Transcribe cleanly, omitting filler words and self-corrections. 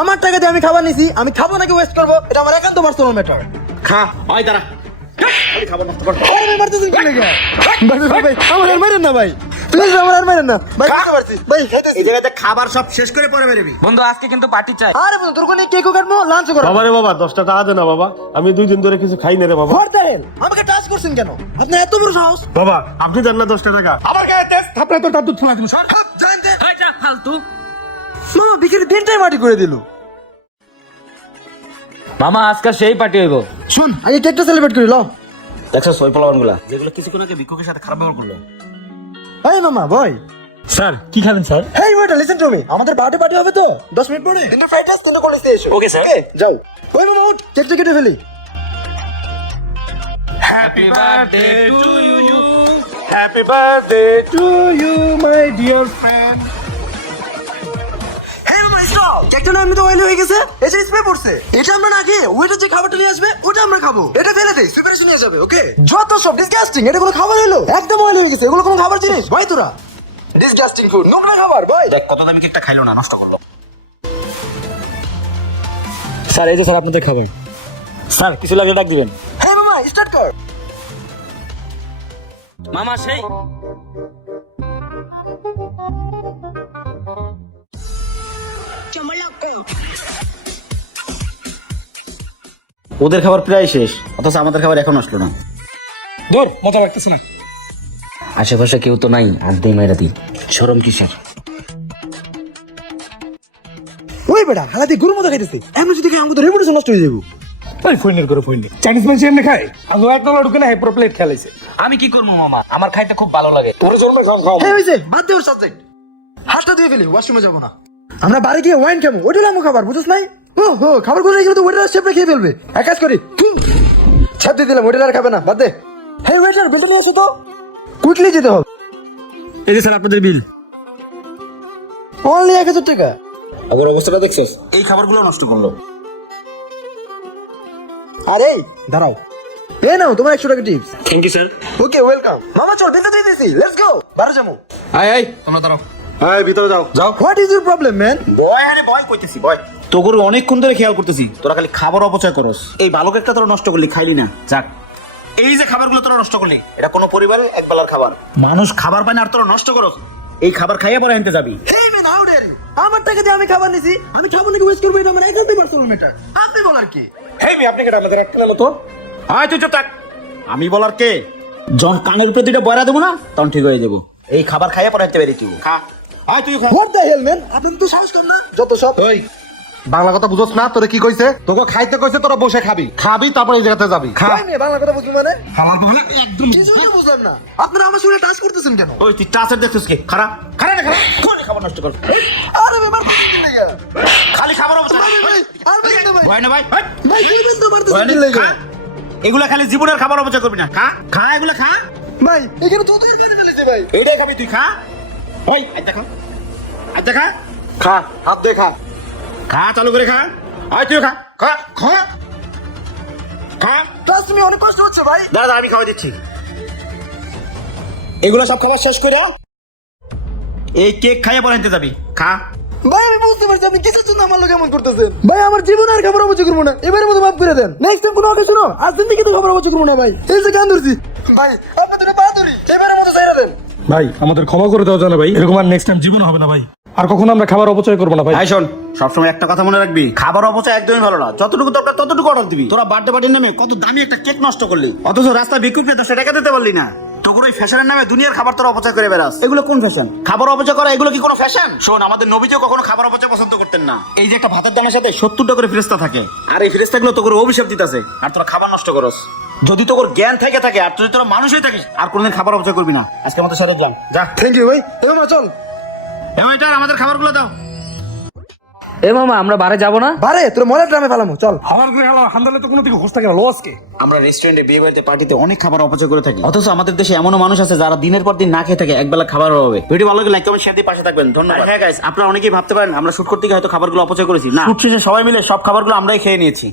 আমার টাকা দিয়ে আমি খাবার নিছি, আমি খাবো নাকি ওয়েস্ট করবো এটা আমার একান্ত পার্সোনাল ম্যাটার। খা ওই দাঁড়া, আমি খাবার নষ্ট করব। আরে মারতেছেন কি লাগা? ভাই ভাই আমার আর মারেন না ভাই, প্লিজ আমার আর মারেন না ভাই, বুঝতে পারছি ভাই। এই জায়গাতে খাবার সব শেষ করে পরে বেরোবি। বন্ধু আজকে কিন্তু পার্টি চাই। আরে বন্ধু তোর কোনে কেকও কাটবো, লাঞ্চও করবো। বাবা রে বাবা, 10 টাকা দে না বাবা, আমি 2 দিন ধরে কিছু খাই না রে বাবা। হোয়াট দ্য হেল, আমাকে টাচ করছেন কেন? আপনার এত বড় সাহস? বাবা আপনি দেন না 10 টাকা। আমার গায়ে দেশ থাপড়ে তোর দাদু ছুঁড়া দিমু। সর হাত জানেন দে। এই যা ফালতু। মামা বিকেলে দিনটাই মাটি করে দিল। মামা আজকে সেই পার্টি হইব। শোন আজ কেকটা সেলিব্রেট করি, লও। দেখছো ওই পোলাপানগুলা যেগুলো কিছুক্ষণ আগে ভিক্ষুকের সাথে খারাপ ব্যবহার করলো। এই মামা বয়। স্যার কি খাবেন sir? Hey waiter listen to me, আমাদের বার্থডে পার্টি হবে তো 10 মিনিট পরে। ডিনার ফ্রাইড রাইস তিনটা কলেজে এসো। Okay sir. যাও। ওই মামা উঠ, কেকটা কেটে ফেলি। Happy birthday to you, happy birthday to you my dear friend. Hey মামা স্টপ, কেকটা না এমনি তো অয়েলি হয়ে গেছে, এসে স্প্রে পড়ছে। এটা আমরা না খেয়ে ওয়েটার যে খাবারটা নিয়ে আসবে ওটা আমরা খাবো। এটা ফেলে দেই, প্রিপারেশন নিয়ে যাবে। ওকে যত সব ডিসগাস্টিং, এটা কোনো খাবার হলো? একদম অয়েলি হয়ে গেছে, এগুলো কোনো খাবার জিনিস? ভাই তোরা ডিসগাস্টিং ফুড, নোংরা খাবার ভাই। দেখ কত দামি কেকটা খাইলো না, নষ্ট করলো। স্যার এই যে স্যার আপনাদের খাবার। স্যার কিছু লাগলে ডাক দিবেন। হেই মামা স্টার্ট কর। মামা সেই ওদের খাবার প্রায় শেষ, অথচ আমাদের খাবার এখন আসলো না। ধর মজা লাগতেছে না। আশেপাশে কেউ তো নাই, আর দিই মাইরা দিই। শরম কিসের? ওই বেটা হালাতি গুরু মতো খাইতেছে, এমন যদি খাই আমাদের রেপুটেশন নষ্ট হয়ে যাবে। ওই ফোনের করে ফোন চাইনিজ মানুষ এমনি খায়, আমি এক নলা ঢুকে না পুরো প্লেট খেলাইছে। আমি কি করবো মামা, আমার খাইতে খুব ভালো লাগে। তোর জন্য খাও। হেই হইছে, বাদ দে ওর সাবজেক্ট। হাতটা ধুয়ে ফেলি, ওয়াশরুমে যাবো না। আমরা বাড়ি গিয়ে ওয়াইন খাবো, ওইটা আমার খাবার, বুঝছ নাই? ও হো, খাবার গুলো এগুলো তো ওয়েটার শেপে খেয়ে ফেলবে। এক কাজ করি, ছাপ দিয়ে দিলাম, ওয়েটার আর খাবে না, বাদ দে। হেই ওয়েটার বেতন নিয়ে আসো তো, কুইকলি যেতে হবে। এই যে স্যার আপনাদের বিল। অনলি 1000 টাকা। আগের অবস্থাটা দেখছিস? এই খাবারগুলো নষ্ট করলো। আরে দাঁড়াও, এই নাও তোমার 100 টাকা tips. Thank you sir. Okay welcome. মামা চল বেতন দিয়ে দিছি, লেটস গো। বারো যাবো। এই তোমরা দাঁড়াও। হ্যাঁ ভিতরে যাও। যাও। What is your problem man? বয় হারে বয় কইতেছি বয়। তোর অনেকক্ষণ ধরে খেয়াল করতেছি, তোরা খালি খাবার অপচয় করস। এই ভালো কেকটা তোরা নষ্ট করলি, খাইলি না। যাক, এই যে খাবারগুলো তোরা নষ্ট করলি, এটা কোনো পরিবারের এক বেলার খাবার। মানুষ খাবার পায় না আর তোরা নষ্ট করস। এই খাবার খাইয়ে পরে আনতে যাবি। Hey man how dare you, আমার টাকা দিয়ে আমি খাবার নিছি, আমি খাবো নাকি ওয়েস্ট করবো এটা আমার একান্ত পার্সোনাল ম্যাটার। আপনি বলার কি? হেই মি, আপনি কেটা আমাদের একটা মতো? আয় তুই চুপ থাক। আমি বলার কে? যখন কানের উপরে দুইটা বয়রা দেবো না, তখন ঠিক হয়ে যাবো। এই খাবার খাইয়ে পরে আনতে বেরিয়ে তুই খা। আয় তুই খা। হোয়াট দ্য হেল ম্যান, আপনি তো সাহস কম না যত সব। ওই বাংলা কথা বুঝছ না? তোরে কি কইছে? তোকে খাইতে কইছে, তোরা বসে খাবি, খাবি তারপর এই জায়গাতে যাবি। খা। ভাই মেয়ে বাংলা কথা বুঝবো মানে? খাবার বলে একদম কিছুই তো বুঝলাম না, আপনারা আমার সঙ্গে টাচ করতেছেন কেন? ওই তুই টাচের দেখছিস কি? খারাপ খারাপ না খারাপ, কোন খাবার নষ্ট কর। আরে ব্যাপার কি লাগা? খালি খাবার অবস্থা। ভাই ভাই আর ভাই না ভাই। ভয় না ভাই। হাট। ভাই কি বলতে ভয় পারতেছেন কি নেই, লাগা? খা। এগুলা খালি জীবনের খাবার অপচয় করবি না। খা খা এগুলা খা। ভাই এখানে তো তুই পানি ফেলেছে ভাই। এইটাই খাবি তুই, খা। ওই আজ দেখা আজ দেখা খা, হাত দে খা। খা, চালু করে খা। আয় তুই খা খা খা খা। ট্রাস্ট মি অনেক কষ্ট হচ্ছে ভাই। দাঁড়া আমি খাওয়া দিচ্ছি। এগুলো সব খাবার শেষ করে এই কেক খাইয়ে পরে আনতে যাবি। খা। ভাই আমি বুঝতে পারছি আপনি কিসের জন্য আমার লোক এমন করতেছেন। ভাই আমার জীবন আর খাবার অপচয় করবো না, এবারের মতো মাফ করে দেন। নেক্সট টাইম কোনো অকেশন আর জিন্দেগি তো খাবার অপচয় করবো না ভাই। এই যে গান ধরছি ভাই, আপনি দুটো পা ধরি, এবারের মতো ছাইরা দেন। ভাই আমাদের ক্ষমা করে দেওয়া জানা ভাই, এরকম আর নেক্সট টাইম জীবনে হবে না ভাই। আর কখনো আমরা খাবার অপচয় করবো না ভাই। ভাই শোন, সবসময় একটা কথা মনে রাখবি, খাবার অপচয় একদমই ভালো না। যতটুকু দরকার ততটুকু অর্ডার দিবি। তোরা বার্থডে পার্টির নামে কত দামি একটা কেক নষ্ট করলি, অথচ রাস্তায় ভিক্ষুককে 10 টাকা দিতে পারলি না। তোর ওই ফ্যাশনের নামে দুনিয়ার খাবার তোরা অপচয় করে বেড়াস। এগুলো কোন ফ্যাশন? খাবার অপচয় করা এগুলো কি কোনো ফ্যাশন? শোন, আমাদের নবীজিও কখনো খাবার অপচয় পছন্দ করতেন না। এই যে একটা ভাতের দামের সাথে 70টা করে ফেরেশতা থাকে, আর এই ফেরেশতাগুলো তোর অভিশাপ দিতেছে, আর তোরা খাবার নষ্ট করস। যদি তোর জ্ঞান থাকে আর যদি তোরা মানুষই থাকিস, আর কোনোদিন খাবার অপচয় করবি না। আজকে আমাদের সাথে যান, যা। থ্যাংক ইউ ভাই, এবার চল। এবার আমাদের খাবারগুলো দাও। এ মামা আমরা বারে যাব না? বারে তোর মনের ড্রামে ফেলামো, চল। খাবার করে হালা হান্দালে তো কোনো দিকে হোস থাকে না, লসকে। আমরা রেস্টুরেন্টে, বিয়ে বাড়িতে, পার্টিতে অনেক খাবার অপচয় করে থাকি, অথচ আমাদের দেশে এমনও মানুষ আছে যারা দিনের পর দিন না খেয়ে থাকে একবেলা খাবার অভাবে। ভিডিও ভালো লাগলে লাইক কমেন্ট শেয়ার দিয়ে পাশে থাকবেন। ধন্যবাদ। হ্যাঁ গাইস, আপনারা অনেকেই ভাবতে পারেন আমরা শুট করতে গিয়ে হয়তো খাবারগুলো অপচয় করেছি। না, শুট শেষে সবাই মিলে সব খাবারগুলো আমরাই খেয়ে নিয়েছি।